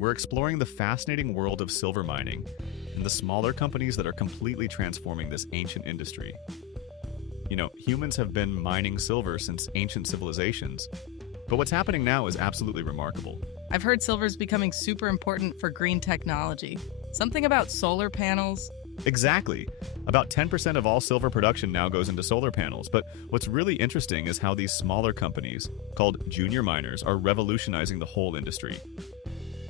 We're exploring the fascinating world of silver mining and the smaller companies that are completely transforming this ancient industry. Humans have been mining silver since ancient civilizations, but what's happening now is absolutely remarkable. I've heard silver's becoming super important for green technology. Something about solar panels. Exactly. About 10% of all silver production now goes into solar panels, but what's really interesting is how these smaller companies, called junior miners, are revolutionizing the whole industry.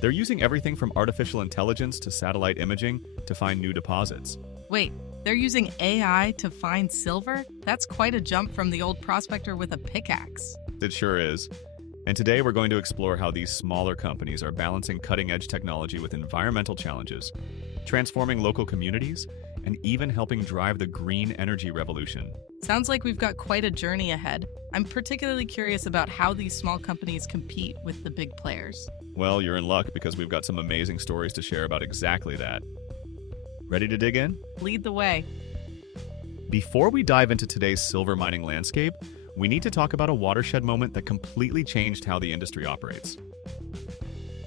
They're using everything from artificial intelligence to satellite imaging to find new deposits. Wait, they're using AI to find silver? That's quite a jump from the old prospector with a pickaxe. It sure is. And today we're going to explore how these smaller companies are balancing cutting-edge technology with environmental challenges, transforming local communities, and even helping drive the green energy revolution. Sounds like we've got quite a journey ahead. I'm particularly curious about how these small companies compete with the big players. Well, you're in luck because we've got some amazing stories to share about exactly that. Ready to dig in? Lead the way. Before we dive into today's silver mining landscape, we need to talk about a watershed moment that completely changed how the industry operates.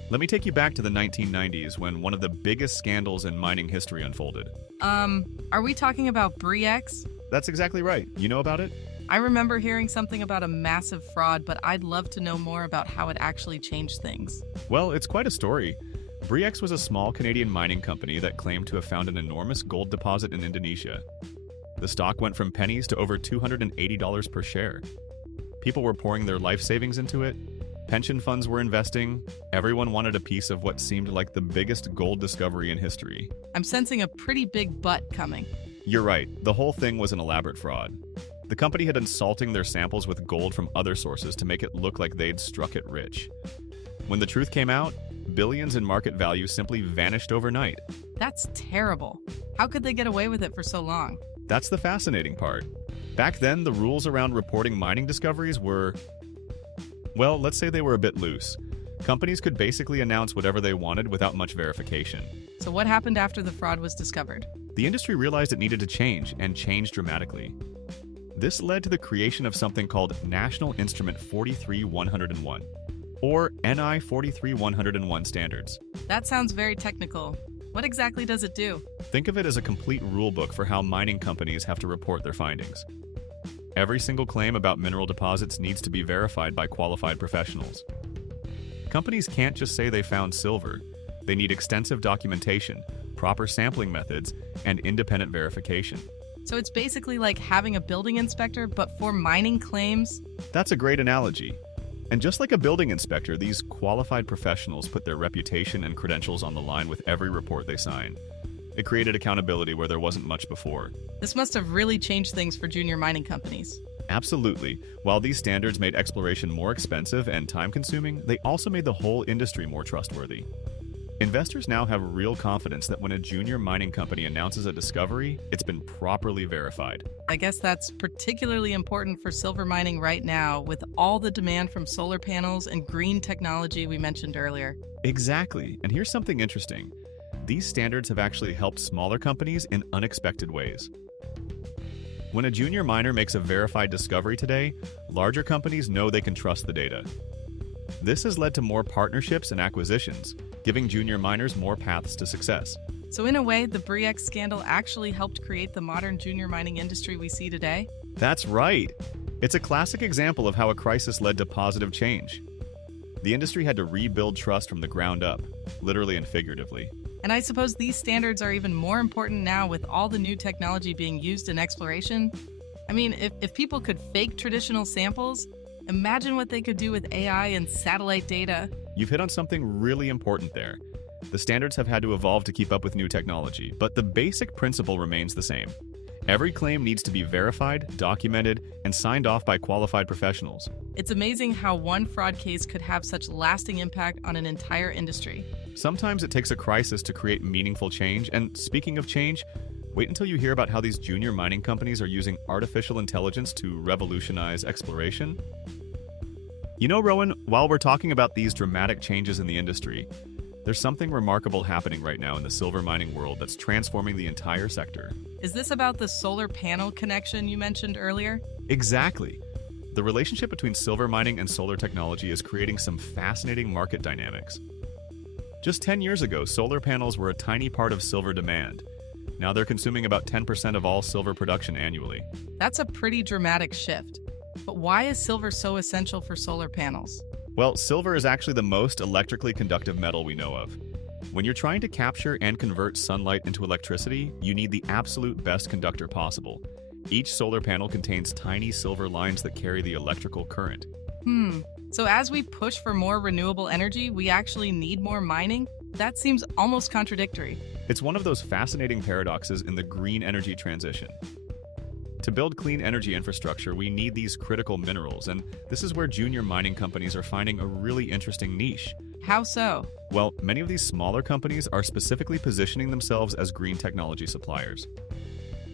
Let me take you back to the 1990s when one of the biggest scandals in mining history unfolded. Are we talking about Bre-X? That's exactly right. You know about it? I remember hearing something about a massive fraud, but I'd love to know more about how it actually changed things. Well, it's quite a story. Bre-X was a small Canadian mining company that claimed to have found an enormous gold deposit in Indonesia. The stock went from pennies to over $280 per share. People were pouring their life savings into it. Pension funds were investing. Everyone wanted a piece of what seemed like the biggest gold discovery in history. I'm sensing a pretty big butt coming. You're right. The whole thing was an elaborate fraud. The company had been salting their samples with gold from other sources to make it look like they'd struck it rich. When the truth came out, billions in market value simply vanished overnight. That's terrible. How could they get away with it for so long? That's the fascinating part. Back then, the rules around reporting mining discoveries were, well, let's say they were a bit loose. Companies could basically announce whatever they wanted without much verification. So what happened after the fraud was discovered? The industry realized it needed to change, and changed dramatically. This led to the creation of something called National Instrument 43101, or NI 43101 standards. That sounds very technical. What exactly does it do? Think of it as a complete rulebook for how mining companies have to report their findings. Every single claim about mineral deposits needs to be verified by qualified professionals. Companies can't just say they found silver. They need extensive documentation, proper sampling methods, and independent verification. So it's basically like having a building inspector, but for mining claims? That's a great analogy. And just like a building inspector, these qualified professionals put their reputation and credentials on the line with every report they sign. It created accountability where there wasn't much before. This must have really changed things for junior mining companies. Absolutely. While these standards made exploration more expensive and time-consuming, they also made the whole industry more trustworthy. Investors now have real confidence that when a junior mining company announces a discovery, it's been properly verified. I guess that's particularly important for silver mining right now, with all the demand from solar panels and green technology we mentioned earlier. Exactly. And here's something interesting. These standards have actually helped smaller companies in unexpected ways. When a junior miner makes a verified discovery today, larger companies know they can trust the data. This has led to more partnerships and acquisitions, giving junior miners more paths to success. So in a way, the Bre-X scandal actually helped create the modern junior mining industry we see today? That's right. It's a classic example of how a crisis led to positive change. The industry had to rebuild trust from the ground up, literally and figuratively. And I suppose these standards are even more important now with all the new technology being used in exploration. I mean, if people could fake traditional samples, imagine what they could do with AI and satellite data. You've hit on something really important there. The standards have had to evolve to keep up with new technology, but the basic principle remains the same. Every claim needs to be verified, documented, and signed off by qualified professionals. It's amazing how one fraud case could have such lasting impact on an entire industry. Sometimes it takes a crisis to create meaningful change, and speaking of change, wait until you hear about how these junior mining companies are using artificial intelligence to revolutionize exploration. You know, Rowan, while we're talking about these dramatic changes in the industry, there's something remarkable happening right now in the silver mining world that's transforming the entire sector. Is this about the solar panel connection you mentioned earlier? Exactly. The relationship between silver mining and solar technology is creating some fascinating market dynamics. Just 10 years ago, solar panels were a tiny part of silver demand. Now they're consuming about 10% of all silver production annually. That's a pretty dramatic shift. But why is silver so essential for solar panels? Well, silver is actually the most electrically conductive metal we know of. When you're trying to capture and convert sunlight into electricity, you need the absolute best conductor possible. Each solar panel contains tiny silver lines that carry the electrical current. So as we push for more renewable energy, we actually need more mining? That seems almost contradictory. It's one of those fascinating paradoxes in the green energy transition. To build clean energy infrastructure, we need these critical minerals, and this is where junior mining companies are finding a really interesting niche. How so? Well, many of these smaller companies are specifically positioning themselves as green technology suppliers.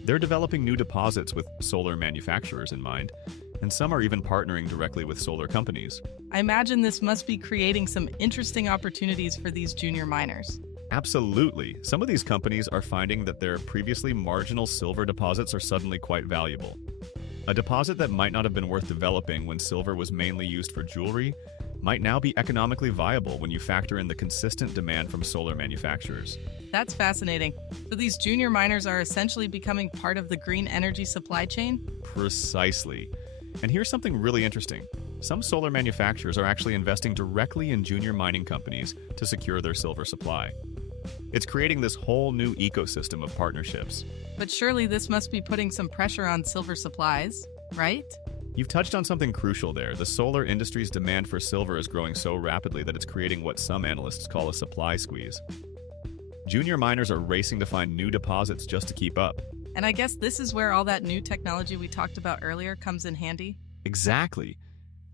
They're developing new deposits with solar manufacturers in mind, and some are even partnering directly with solar companies. I imagine this must be creating some interesting opportunities for these junior miners. Absolutely. Some of these companies are finding that their previously marginal silver deposits are suddenly quite valuable. A deposit that might not have been worth developing when silver was mainly used for jewelry might now be economically viable when you factor in the consistent demand from solar manufacturers. That's fascinating. So these junior miners are essentially becoming part of the green energy supply chain? Precisely. And here's something really interesting. Some solar manufacturers are actually investing directly in junior mining companies to secure their silver supply. It's creating this whole new ecosystem of partnerships. But surely this must be putting some pressure on silver supplies, right? You've touched on something crucial there. The solar industry's demand for silver is growing so rapidly that it's creating what some analysts call a supply squeeze. Junior miners are racing to find new deposits just to keep up. And I guess this is where all that new technology we talked about earlier comes in handy. Exactly.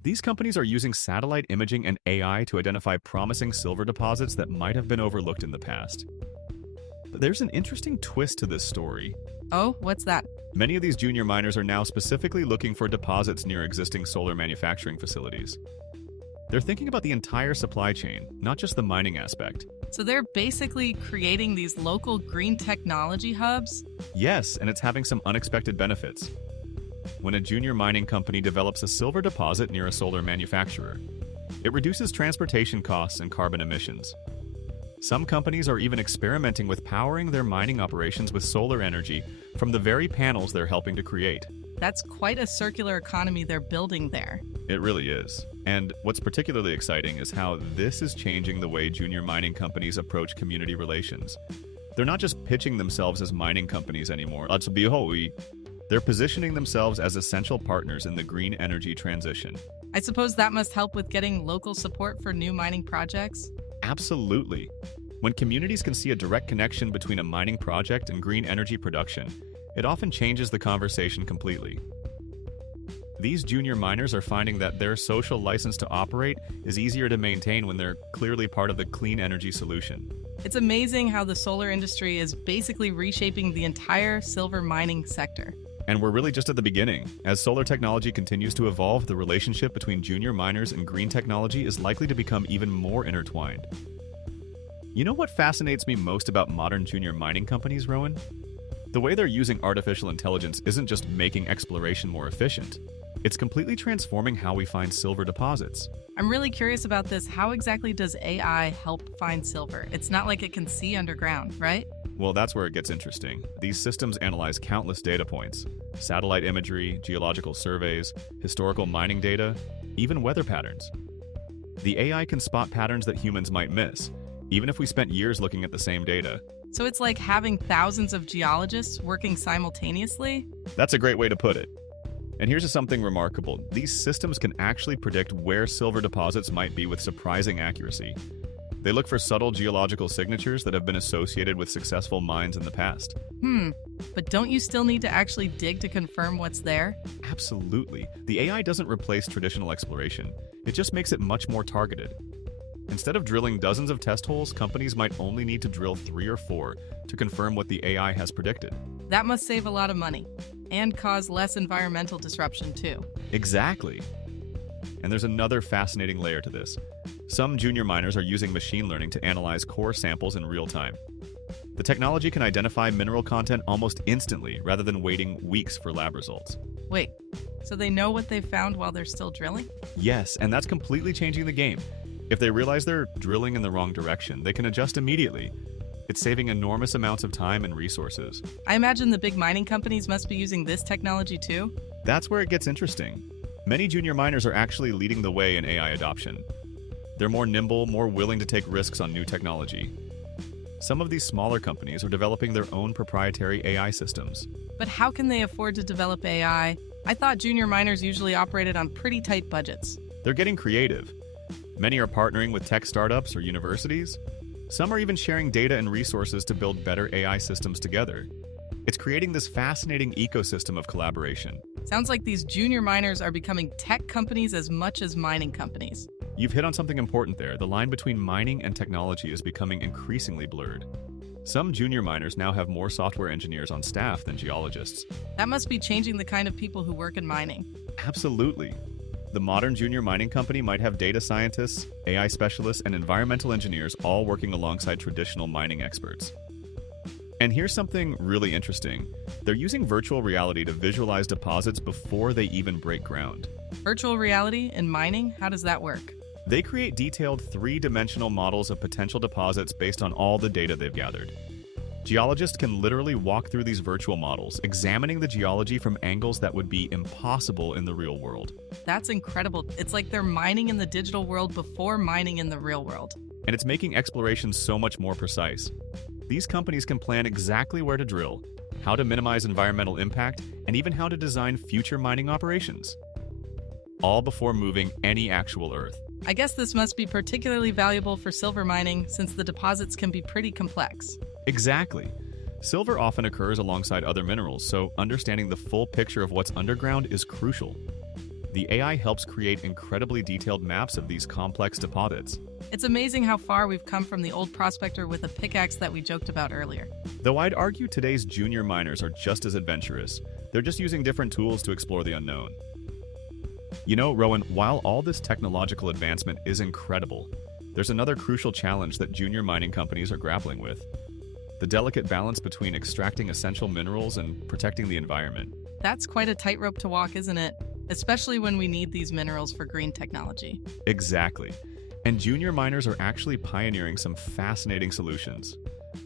These companies are using satellite imaging and AI to identify promising silver deposits that might have been overlooked in the past. But there's an interesting twist to this story. Oh, what's that? Many of these junior miners are now specifically looking for deposits near existing solar manufacturing facilities. They're thinking about the entire supply chain, not just the mining aspect. So they're basically creating these local green technology hubs? Yes, and it's having some unexpected benefits. When a junior mining company develops a silver deposit near a solar manufacturer, it reduces transportation costs and carbon emissions. Some companies are even experimenting with powering their mining operations with solar energy from the very panels they're helping to create. That's quite a circular economy they're building there. It really is. And what's particularly exciting is how this is changing the way junior mining companies approach community relations. They're not just pitching themselves as mining companies anymore. They're positioning themselves as essential partners in the green energy transition. I suppose that must help with getting local support for new mining projects? Absolutely. When communities can see a direct connection between a mining project and green energy production, it often changes the conversation completely. These junior miners are finding that their social license to operate is easier to maintain when they're clearly part of the clean energy solution. It's amazing how the solar industry is basically reshaping the entire silver mining sector. And we're really just at the beginning. As solar technology continues to evolve, the relationship between junior miners and green technology is likely to become even more intertwined. You know what fascinates me most about modern junior mining companies, Rowan? The way they're using artificial intelligence isn't just making exploration more efficient. It's completely transforming how we find silver deposits. I'm really curious about this. How exactly does AI help find silver? It's not like it can see underground, right? Well, that's where it gets interesting. These systems analyze countless data points: satellite imagery, geological surveys, historical mining data, even weather patterns. The AI can spot patterns that humans might miss, even if we spent years looking at the same data. So it's like having thousands of geologists working simultaneously? That's a great way to put it. And here's something remarkable. These systems can actually predict where silver deposits might be with surprising accuracy. They look for subtle geological signatures that have been associated with successful mines in the past. But don't you still need to actually dig to confirm what's there? Absolutely. The AI doesn't replace traditional exploration. It just makes it much more targeted. Instead of drilling dozens of test holes, companies might only need to drill 3 or 4 to confirm what the AI has predicted. That must save a lot of money and cause less environmental disruption too. Exactly. And there's another fascinating layer to this. Some junior miners are using machine learning to analyze core samples in real time. The technology can identify mineral content almost instantly rather than waiting weeks for lab results. Wait, so they know what they found while they're still drilling? Yes, and that's completely changing the game. If they realize they're drilling in the wrong direction, they can adjust immediately. It's saving enormous amounts of time and resources. I imagine the big mining companies must be using this technology too. That's where it gets interesting. Many junior miners are actually leading the way in AI adoption. They're more nimble, more willing to take risks on new technology. Some of these smaller companies are developing their own proprietary AI systems. But how can they afford to develop AI? I thought junior miners usually operated on pretty tight budgets. They're getting creative. Many are partnering with tech startups or universities. Some are even sharing data and resources to build better AI systems together. It's creating this fascinating ecosystem of collaboration. Sounds like these junior miners are becoming tech companies as much as mining companies. You've hit on something important there. The line between mining and technology is becoming increasingly blurred. Some junior miners now have more software engineers on staff than geologists. That must be changing the kind of people who work in mining. Absolutely. The modern junior mining company might have data scientists, AI specialists, and environmental engineers all working alongside traditional mining experts. And here's something really interesting. They're using virtual reality to visualize deposits before they even break ground. Virtual reality in mining? How does that work? They create detailed three-dimensional models of potential deposits based on all the data they've gathered. Geologists can literally walk through these virtual models, examining the geology from angles that would be impossible in the real world. That's incredible. It's like they're mining in the digital world before mining in the real world. And it's making exploration so much more precise. These companies can plan exactly where to drill, how to minimize environmental impact, and even how to design future mining operations. All before moving any actual earth. I guess this must be particularly valuable for silver mining since the deposits can be pretty complex. Exactly. Silver often occurs alongside other minerals, so understanding the full picture of what's underground is crucial. The AI helps create incredibly detailed maps of these complex deposits. It's amazing how far we've come from the old prospector with a pickaxe that we joked about earlier. Though I'd argue today's junior miners are just as adventurous. They're just using different tools to explore the unknown. You know, Rowan, while all this technological advancement is incredible, there's another crucial challenge that junior mining companies are grappling with. The delicate balance between extracting essential minerals and protecting the environment. That's quite a tightrope to walk, isn't it? Especially when we need these minerals for green technology. Exactly. And junior miners are actually pioneering some fascinating solutions.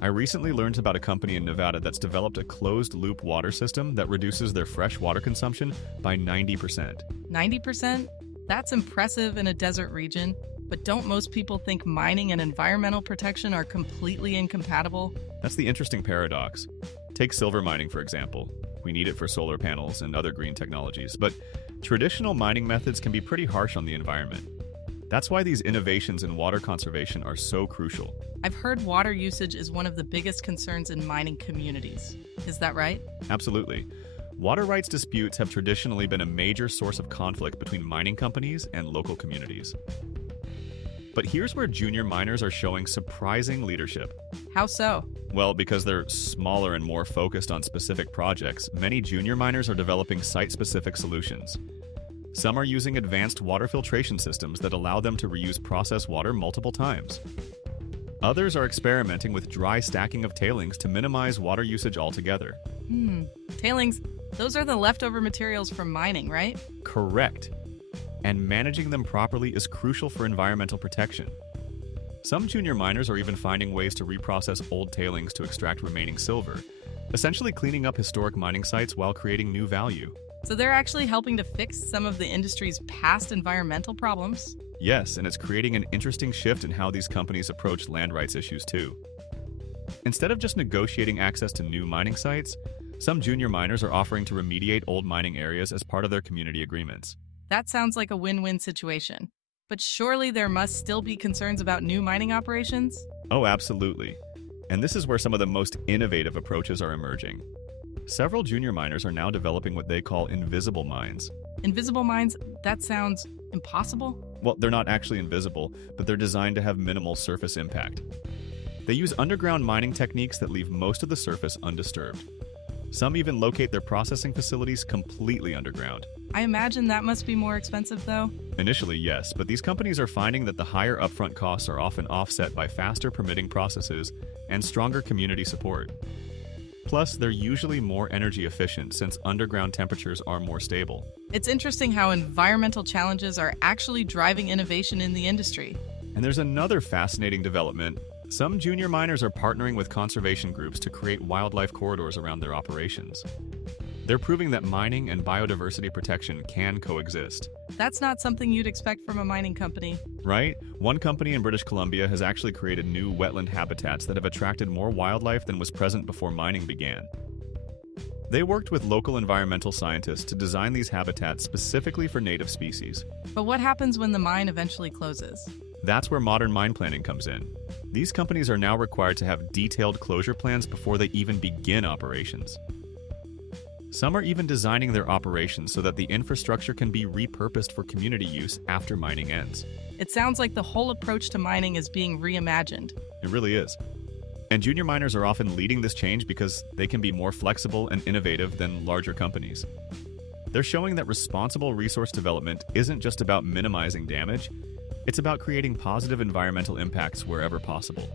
I recently learned about a company in Nevada that's developed a closed-loop water system that reduces their fresh water consumption by 90%. 90%? That's impressive in a desert region, but don't most people think mining and environmental protection are completely incompatible? That's the interesting paradox. Take silver mining, for example. We need it for solar panels and other green technologies, but traditional mining methods can be pretty harsh on the environment. That's why these innovations in water conservation are so crucial. I've heard water usage is one of the biggest concerns in mining communities. Is that right? Absolutely. Water rights disputes have traditionally been a major source of conflict between mining companies and local communities. But here's where junior miners are showing surprising leadership. How so? Well, because they're smaller and more focused on specific projects, many junior miners are developing site-specific solutions. Some are using advanced water filtration systems that allow them to reuse processed water multiple times. Others are experimenting with dry stacking of tailings to minimize water usage altogether. Tailings, those are the leftover materials from mining, right? Correct. And managing them properly is crucial for environmental protection. Some junior miners are even finding ways to reprocess old tailings to extract remaining silver, essentially cleaning up historic mining sites while creating new value. So they're actually helping to fix some of the industry's past environmental problems? Yes, and it's creating an interesting shift in how these companies approach land rights issues too. Instead of just negotiating access to new mining sites, some junior miners are offering to remediate old mining areas as part of their community agreements. That sounds like a win-win situation. But surely there must still be concerns about new mining operations? Oh, absolutely. And this is where some of the most innovative approaches are emerging. Several junior miners are now developing what they call invisible mines. Invisible mines? That sounds impossible? Well, they're not actually invisible, but they're designed to have minimal surface impact. They use underground mining techniques that leave most of the surface undisturbed. Some even locate their processing facilities completely underground. I imagine that must be more expensive, though. Initially, yes, but these companies are finding that the higher upfront costs are often offset by faster permitting processes and stronger community support. Plus, they're usually more energy efficient since underground temperatures are more stable. It's interesting how environmental challenges are actually driving innovation in the industry. And there's another fascinating development. Some junior miners are partnering with conservation groups to create wildlife corridors around their operations. They're proving that mining and biodiversity protection can coexist. That's not something you'd expect from a mining company. Right? One company in British Columbia has actually created new wetland habitats that have attracted more wildlife than was present before mining began. They worked with local environmental scientists to design these habitats specifically for native species. But what happens when the mine eventually closes? That's where modern mine planning comes in. These companies are now required to have detailed closure plans before they even begin operations. Some are even designing their operations so that the infrastructure can be repurposed for community use after mining ends. It sounds like the whole approach to mining is being reimagined. It really is. And junior miners are often leading this change because they can be more flexible and innovative than larger companies. They're showing that responsible resource development isn't just about minimizing damage, it's about creating positive environmental impacts wherever possible.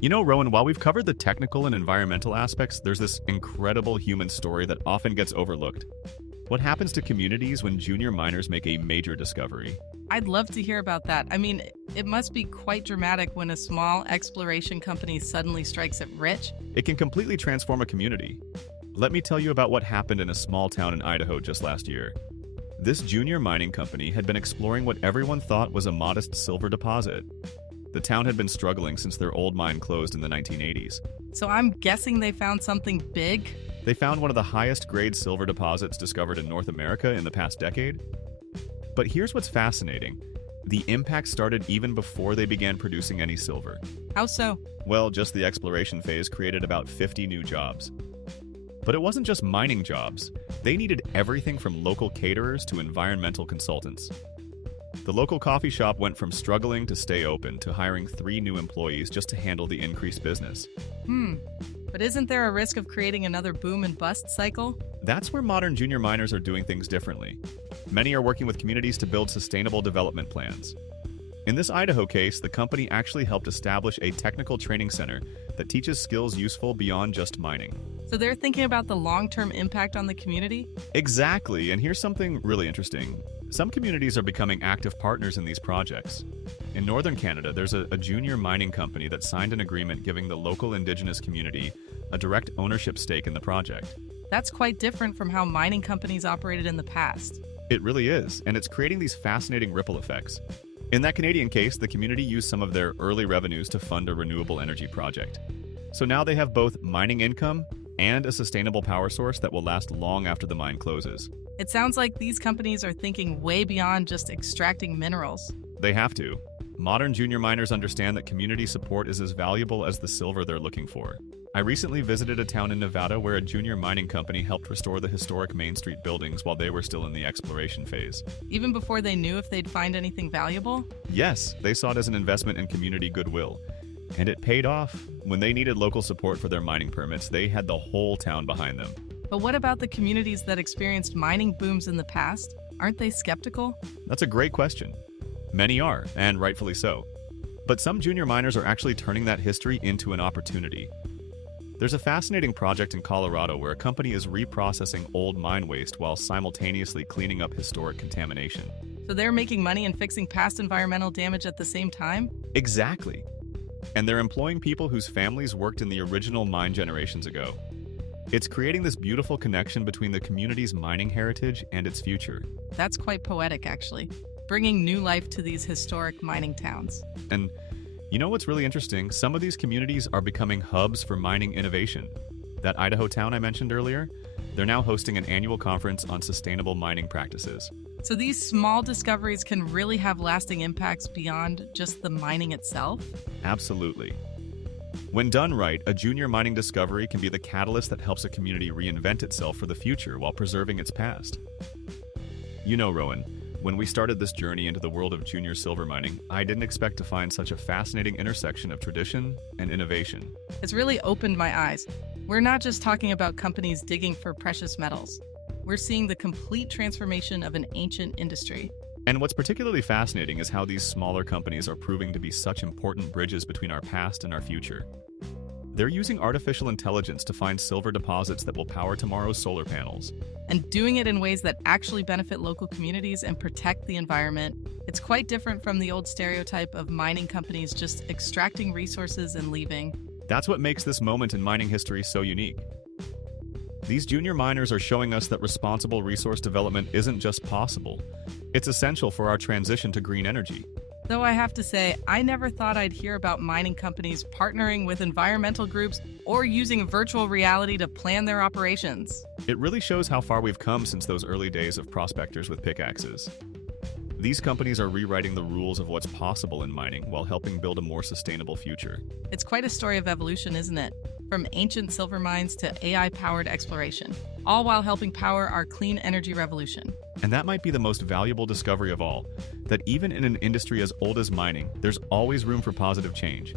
You know, Rowan, while we've covered the technical and environmental aspects, there's this incredible human story that often gets overlooked. What happens to communities when junior miners make a major discovery? I'd love to hear about that. I mean, it must be quite dramatic when a small exploration company suddenly strikes it rich. It can completely transform a community. Let me tell you about what happened in a small town in Idaho just last year. This junior mining company had been exploring what everyone thought was a modest silver deposit. The town had been struggling since their old mine closed in the 1980s. So I'm guessing they found something big? They found one of the highest grade silver deposits discovered in North America in the past decade. But here's what's fascinating. The impact started even before they began producing any silver. How so? Well, just the exploration phase created about 50 new jobs. But it wasn't just mining jobs. They needed everything from local caterers to environmental consultants. The local coffee shop went from struggling to stay open to hiring 3 new employees just to handle the increased business. But isn't there a risk of creating another boom and bust cycle? That's where modern junior miners are doing things differently. Many are working with communities to build sustainable development plans. In this Idaho case, the company actually helped establish a technical training center that teaches skills useful beyond just mining. So they're thinking about the long-term impact on the community? Exactly, and here's something really interesting. Some communities are becoming active partners in these projects. In northern Canada, there's a junior mining company that signed an agreement giving the local Indigenous community a direct ownership stake in the project. That's quite different from how mining companies operated in the past. It really is, and it's creating these fascinating ripple effects. In that Canadian case, the community used some of their early revenues to fund a renewable energy project. So now they have both mining income and a sustainable power source that will last long after the mine closes. It sounds like these companies are thinking way beyond just extracting minerals. They have to. Modern junior miners understand that community support is as valuable as the silver they're looking for. I recently visited a town in Nevada where a junior mining company helped restore the historic Main Street buildings while they were still in the exploration phase. Even before they knew if they'd find anything valuable? Yes, they saw it as an investment in community goodwill. And it paid off. When they needed local support for their mining permits, they had the whole town behind them. But what about the communities that experienced mining booms in the past? Aren't they skeptical? That's a great question. Many are, and rightfully so. But some junior miners are actually turning that history into an opportunity. There's a fascinating project in Colorado where a company is reprocessing old mine waste while simultaneously cleaning up historic contamination. So they're making money and fixing past environmental damage at the same time? Exactly. And they're employing people whose families worked in the original mine generations ago. It's creating this beautiful connection between the community's mining heritage and its future. That's quite poetic, actually. Bringing new life to these historic mining towns. And you know what's really interesting? Some of these communities are becoming hubs for mining innovation. That Idaho town I mentioned earlier, they're now hosting an annual conference on sustainable mining practices. So these small discoveries can really have lasting impacts beyond just the mining itself? Absolutely. When done right, a junior mining discovery can be the catalyst that helps a community reinvent itself for the future while preserving its past. You know, Rowan, when we started this journey into the world of junior silver mining, I didn't expect to find such a fascinating intersection of tradition and innovation. It's really opened my eyes. We're not just talking about companies digging for precious metals. We're seeing the complete transformation of an ancient industry. And what's particularly fascinating is how these smaller companies are proving to be such important bridges between our past and our future. They're using artificial intelligence to find silver deposits that will power tomorrow's solar panels. And doing it in ways that actually benefit local communities and protect the environment. It's quite different from the old stereotype of mining companies just extracting resources and leaving. That's what makes this moment in mining history so unique. These junior miners are showing us that responsible resource development isn't just possible, it's essential for our transition to green energy. Though I have to say, I never thought I'd hear about mining companies partnering with environmental groups or using virtual reality to plan their operations. It really shows how far we've come since those early days of prospectors with pickaxes. These companies are rewriting the rules of what's possible in mining while helping build a more sustainable future. It's quite a story of evolution, isn't it? From ancient silver mines to AI-powered exploration, all while helping power our clean energy revolution. And that might be the most valuable discovery of all, that even in an industry as old as mining, there's always room for positive change.